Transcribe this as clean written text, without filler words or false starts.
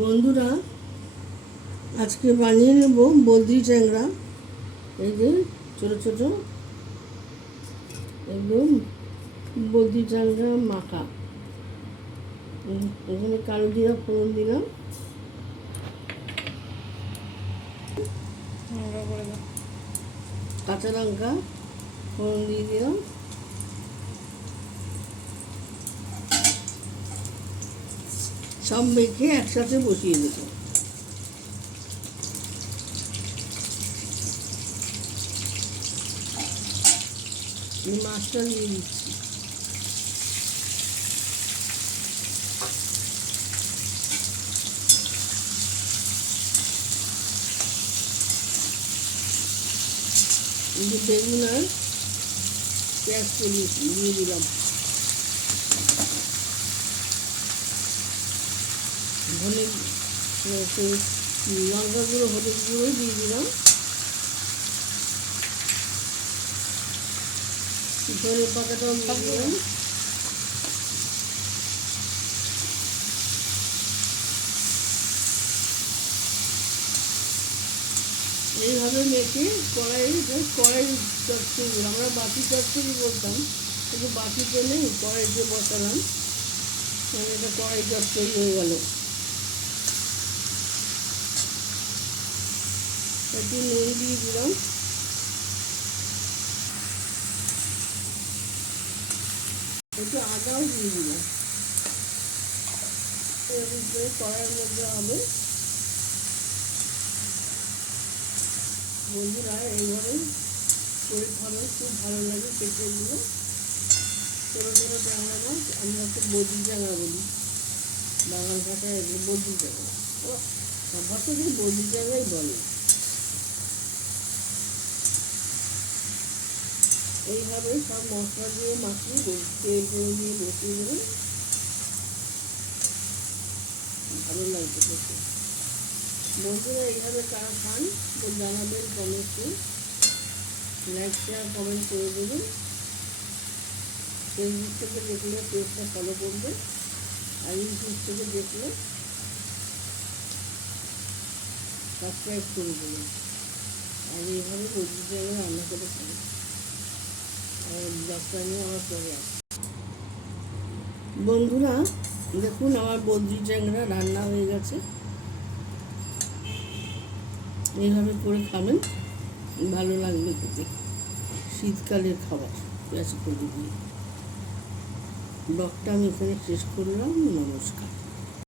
বন্ধুরা, আজকে বানিয়ে নেব বদ্রি ট্যাংরা। এই যে ছোটো ছোটো একদম বদ্রি ট্যাংরা মাখা। এখানে কালো জিরা ফোড়ন দিলাম, কাঁচা লঙ্কা ফোড়ন দিয়ে দিলাম, সব মেখে একসাথে বসিয়ে দেবো। মাছটা দিয়ে দিচ্ছি। বেগুন আর পেঁয়াজ দিয়ে দিলাম, ধনে লঙ্কা গুঁড়ো হলুদ গুঁড়ো দিয়ে দিলাম, ধনে পাতাটাও দিয়ে দিলাম, এইভাবে মেখে কড়াই চচ্চড়ি, আমরা বাটি চচ্চড়ি বলতাম, কিন্তু বাটিতে নেই, কড়াইতে বসালাম, মানে এটা কড়াই চচ্চড়ি হয়ে গেল। একটু নুন দিয়ে দিলাম, একটু আদাও দিয়ে দিলাম, কড়াইয়ের মধ্যে হবে। বন্ধুরা, এইভাবে করে খাবে, খুব ভালো লাগে খেতে। এগুলো ছোটো ছোটো ট্যাংরা মাছ, আমরা তো বদ্রি ট্যাংরা বলি, বাঙাল ভাষায় এগুলো বদ্রি ট্যাংরা। ও সব ভাষাতেই বদ্রি ট্যাংরাই বলে। এইভাবে সব মশলা দিয়ে মাখিয়ে তেল টেল দিয়ে বসিয়ে দেবেন, ভালো লাগবে খেতে। বন্ধুরা, এইভাবে কারা খান জানাবেন কমেন্টে, লাইক শেয়ার কমেন্ট করে দেবেন। ফেসবুক থেকে দেখলে পেজটা ফলো করবে, আর ইউটিউব থেকে দেখলে সাবস্ক্রাইব করে দেবেন। আর এইভাবে বদ্রি ট্যাংরা রান্না করে খাবে। আর যাত্রা নিয়ে আমার পরে আসে। বন্ধুরা, দেখুন আমার বদ্রি ট্যাংরা রান্না হয়ে গেছে। এইভাবে করে খাবেন, ভালো লাগবে খেতে। শীতকালের খাবার পেঁয়াজ কলি দিয়ে। ব্লগটা আমি এখানে শেষ করলাম। নমস্কার।